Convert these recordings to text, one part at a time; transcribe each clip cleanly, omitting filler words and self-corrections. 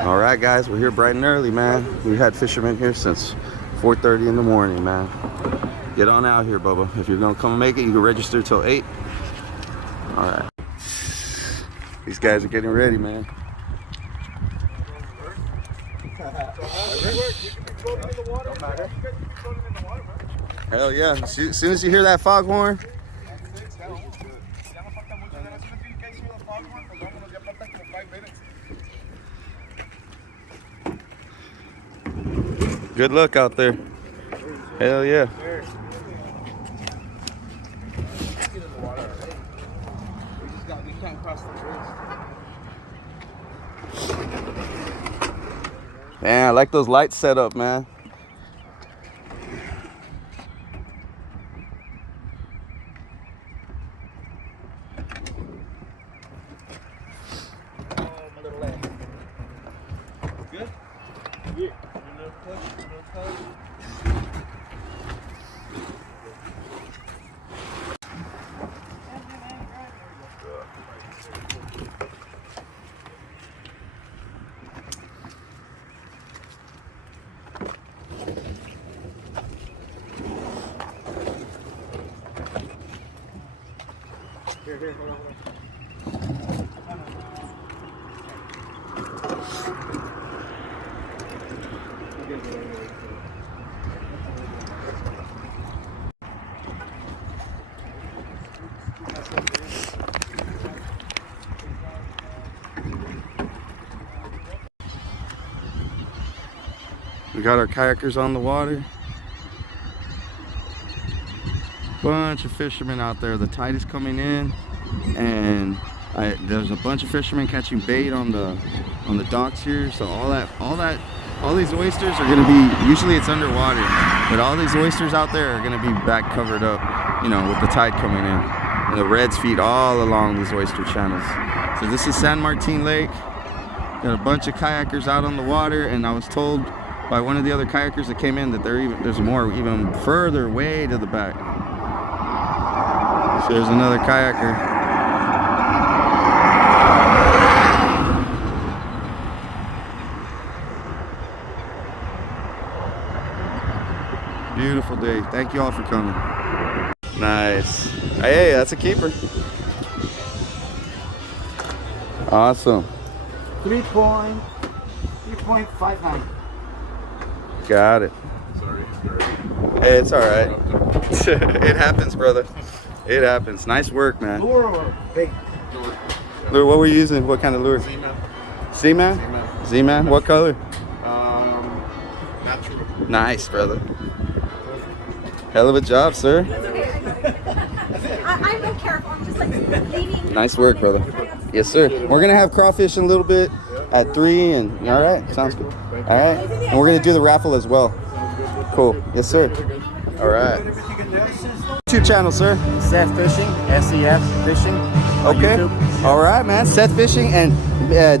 All right, guys, we're here bright and early, man. We've had fishermen here since 4:30 in the morning, man. Get on out here, Bubba. If you're gonna come make it, you can register till 8. All right. These guys are getting ready, man. Hell yeah. As soon as you hear that foghorn. Good luck out there. Hell yeah. Man, I like those lights set up, man. Good? Yeah. Here, hold on. We got our kayakers on the water. Bunch of fishermen out there. The tide is coming in, and there's a bunch of fishermen catching bait on the docks here. So all these oysters are gonna be, usually it's underwater, but all these oysters out there are gonna be back covered up, you know, with the tide coming in. And the reds feed all along these oyster channels. So this is San Martin Lake. Got a bunch of kayakers out on the water, and I was told by one of the other kayakers that came in that there's more even further way to the back. So there's another kayaker. Beautiful day. Thank you all for coming. Nice. Hey, that's a keeper. Awesome. 3.59. Got it. Sorry. Hey, it's all right. It happens, brother. It happens. Nice work, man. Lure or bait? Lure, what were you using? What kind of lure? Z-Man. Z-Man? Z-Man? What color? Natural. Nice, brother. Hell of a job, sir. That's okay. I'm not careful. I'm just like leaning. Nice work, brother. Yes, sir. We're gonna have crawfish in a little bit at 3, and all right, sounds good. All right, and we're gonna do the raffle as well. Cool. Yes, sir. All right. YouTube channel, sir. Seth Fishing, SEF Fishing. Okay. All right, man. Seth Fishing, and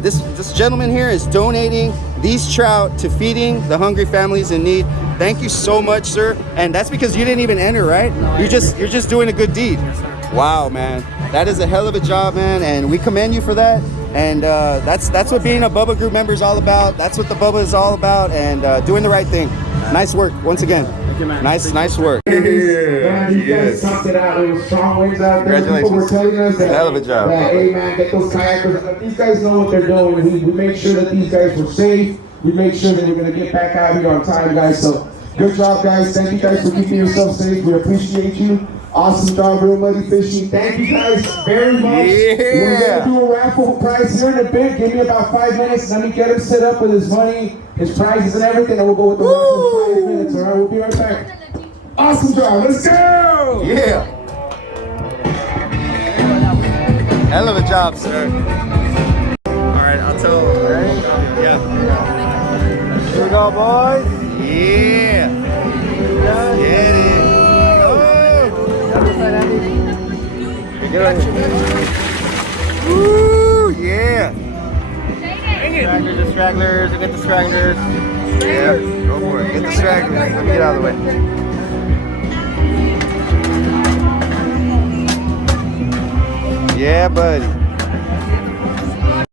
this gentleman here is donating these trout to feeding the hungry families in need. Thank you so much, sir. And that's because you didn't even enter, right? No, you're just doing a good deed. Yes, sir. Wow, man. That is a hell of a job, man, and we commend you for that. And that's what being a Bubba Group member is all about. That's what the Bubba is all about, and doing the right thing. Nice work once again. Thank you, man. Nice work. Man, you guys topped it out. There was strong winds out there. People were telling us that, Hell of a job. hey man, get those kayakers. These guys know what they're doing. We made sure that these guys were safe. We made sure that we're going to get back out here on time, guys. So good job, guys. Thank you guys for keeping yourself safe. We appreciate you. Awesome job, Real Muddy Fishing. Thank you guys very much. Yeah. We're going to do a raffle prize here in a bit. Give me about 5 minutes. Let me get him set up with his money, his prizes, and everything, and we'll go with the raffle in 5 minutes. All right, we'll be right back. Awesome job. Let's go. Yeah. Hell of a job, sir. All right, I'll tell. All right. Yeah. Here we go, boys. Yeah. Get it. Woo, yeah. Stragglers, the stragglers, get the stragglers. Yeah, go for it. Get the stragglers. Let me get out of the way. Yeah, buddy.